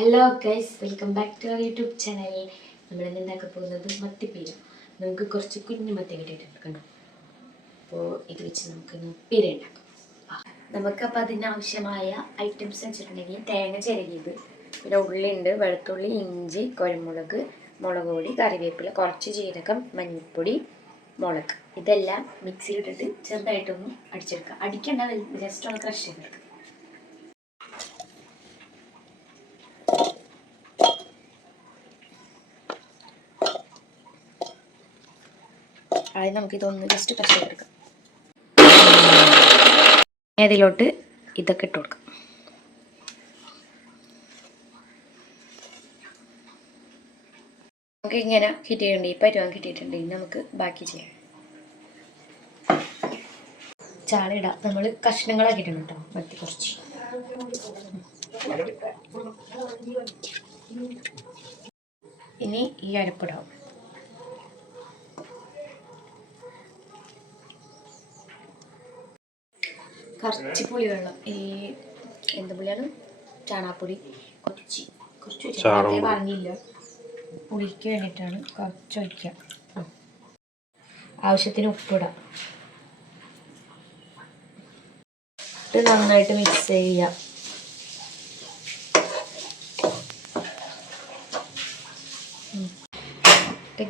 Hello guys, welcome back to our YouTube channel. നമ്മളിന്ന് ഉണ്ടാക്കാൻ പോകുന്നത് മത്തിപ്പീര. നമുക്ക് കുറച്ച് കുഞ്ഞു മത്തി കിട്ടിയിട്ടുണ്ട് കണ്ടോ. അപ്പോൾ ഇത് വെച്ച് നമുക്കിന്ന് പീര ഉണ്ടാക്കാം. നമുക്കപ്പോൾ അതിനാവശ്യമായ ഐറ്റംസ് വെച്ചിട്ടുണ്ടെങ്കിൽ തേങ്ങ ചിരകിയത്, പിന്നെ ഉള്ളിയുണ്ട്, വെളുത്തുള്ളി, ഇഞ്ചി, കുരുമുളക്, മുളക് പൊടി, കറിവേപ്പില, കുറച്ച് ജീരകം, മഞ്ഞൾപ്പൊടി, മുളക്. ഇതെല്ലാം മിക്സിയിലിട്ടിട്ട് ചെറുതായിട്ടൊന്ന് അടിച്ചെടുക്കുക. അടിക്കേണ്ട, ജസ്റ്റ് ഒന്ന് ക്രഷ് ചെയ്തെടുക്കുക. ആദ്യം നമുക്കിതൊന്ന് ജസ്റ്റ് ക്രഷ് ചെയ്തെടുക്കാം. അതിലോട്ട് ഇതൊക്കെ ഇട്ട് കൊടുക്കാം. നമുക്ക് ഇങ്ങനെ കിട്ടിയിട്ടുണ്ട്, ഈ പരുവം കിട്ടിയിട്ടുണ്ടെങ്കിൽ നമുക്ക് ബാക്കി ചെയ്യാം. ചാളിടാം. നമ്മൾ കഷ്ണങ്ങളാക്കിയിട്ടുണ്ട് കേട്ടോ, മത്തി കുറച്ച്. ഇനി ഈ അരപ്പിടാം. കുറച്ച് പുളിവെള്ളം, ഈ എന്ത് പുളിയാണ്, ചാണകപ്പൊടി കുറച്ച് പറഞ്ഞില്ല, പുളിക്ക് വേണ്ടിയിട്ടാണ് കുറച്ച് ഒഴിക്കുക. ആവശ്യത്തിന് ഉപ്പിടാം. ഇട്ട് നന്നായിട്ട് മിക്സ് ചെയ്യുക.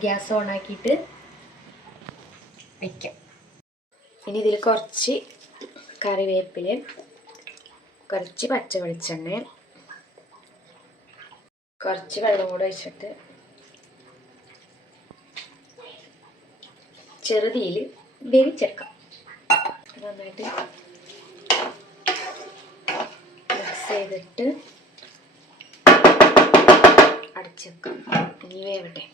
ഗ്യാസ് ഓൺ ആക്കിയിട്ട് വയ്ക്കാം. ഇനി ഇതിൽ കുറച്ച് കറിവേപ്പില, കുറച്ച് പച്ച വെളിച്ചെണ്ണ, കുറച്ച് വെള്ളം കൂടെ ഒഴിച്ചിട്ട് ചെറുതീയിൽ വേവിച്ചെടുക്കാം. നന്നായിട്ട് മിക്സ് ചെയ്തിട്ട് അടച്ചെടുക്കാം. ഇനി വേവട്ടെ.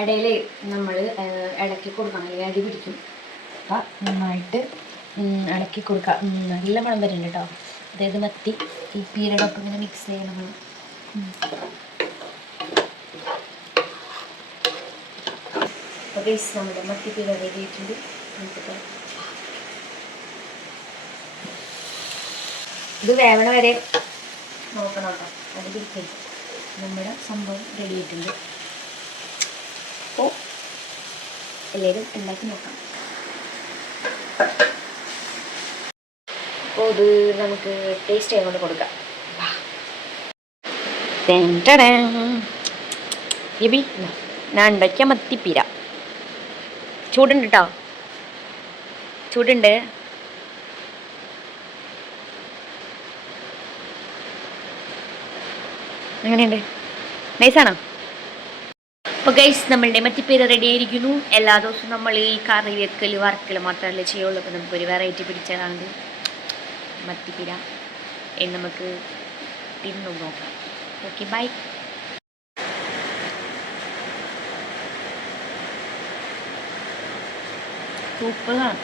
ഇടയിൽ നമ്മൾ ഇളക്കി കൊടുക്കണം, അല്ലെങ്കിൽ അടി പിടിക്കും. അപ്പം നന്നായിട്ട് ഇളക്കി കൊടുക്കുക. നല്ല മണം വരുന്നുണ്ട് കേട്ടോ. അതായത് മത്തി ഈ പീരയുടെ ഒപ്പം ഇങ്ങനെ മിക്സ് ചെയ്യണം. അപ്പോൾ ഗൈസ്, നമ്മുടെ മത്തി പീര റെഡി ആയിട്ടുണ്ട്. നമുക്കിപ്പോൾ ഇത് വേവണ വരെ നോക്കണം കേട്ടോ, അത് പിടിക്കരുത്. നമ്മുടെ സംഭവം റെഡി ആയിട്ടുണ്ട്. അപ്പോൾ എല്ലാവരും ഉണ്ടാക്കി നോക്കാം. അപ്പോൾ ഇത് നമുക്ക് ടേസ്റ്റ് ചെയ്യാൻ കൊണ്ട് കൊടുക്കാം. ഞാൻ ഉണ്ടാക്കിയ മത്തിപ്പീര ചൂടുണ്ട് കേട്ടോ, ചൂടുണ്ട്. എങ്ങനെയുണ്ട്? നൈസാണോ? അപ്പോൾ ഗൈസ്, നമ്മളുടെ മത്തിപ്പീര റെഡി ആയിരിക്കുന്നു. എല്ലാ ദിവസവും നമ്മൾ ഈ കറി വെക്കൽ വറക്കൽ മാത്രമല്ലേ ചെയ്യുള്ളൂ. അപ്പോൾ നമുക്കൊരു വെറൈറ്റി പിടിച്ചതാണ് മത്തിപ്പീര. ഇനി നമുക്ക് തിന്നു നോക്കാം. Okay, bye. സൂപ്പറാണ്.